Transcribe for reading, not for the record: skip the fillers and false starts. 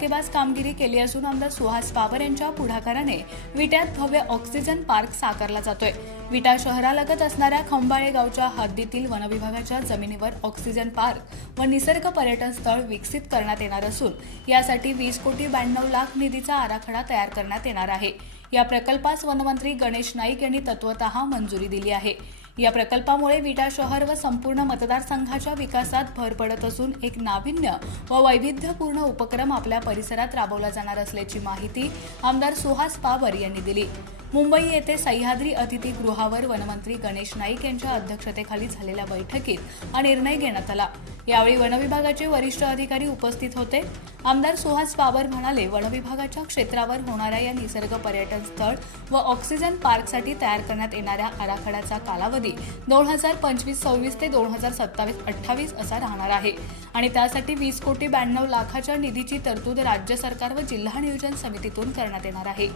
धडाकेबाज कामगिरी केली असून आमदार सुहास बाबर यांच्या पुढाकाराने विट्यात भव्य ऑक्सिजन पार्क साकारला जातोय। विटा शहरालगत असणाऱ्या खंबाळे गावच्या हद्दीतील वनविभागाच्या जमिनीवर ऑक्सिजन पार्क व निसर्ग पर्यटन स्थळ विकसित करण्यात येणार असून यासाठी 20,92,00,000 निधीचा आराखडा तयार करण्यात येणार आहे। या प्रकल्पास वनमंत्री गणेश नाईक यांनी तत्वतः मंजुरी दिली आहे। या प्रकल्पामुळे विटा शहर व संपूर्ण मतदारसंघाच्या विकासात भर पडत असून एक नाविन्य व वैविध्यपूर्ण उपक्रम आपल्या परिसरात राबवला जाणार असल्याची माहिती आमदार सुहास बाबर यांनी दिली। मुंबई येथे सह्याद्री अतिथीगृहावर वनमंत्री गणेश नाईक यांच्या अध्यक्षतेखाली झालेल्या बैठकीत हा निर्णय घेण्यात आला। यावेळी वनविभागाचे वरिष्ठ अधिकारी उपस्थित होते। आमदार सुहास बाबर म्हणाले, वनविभागाच्या क्षेत्रावर होणाऱ्या या निसर्ग पर्यटन स्थळ व ऑक्सिजन पार्कसाठी तयार करण्यात येणाऱ्या आराखड्याचा कालावधी 2025-26 ते 2027-28 असा राहणार आहे आणि त्यासाठी 20,92,00,000 निधीची तरतूद राज्य सरकार व जिल्हा नियोजन समितीतून करण्यात येणार आहे।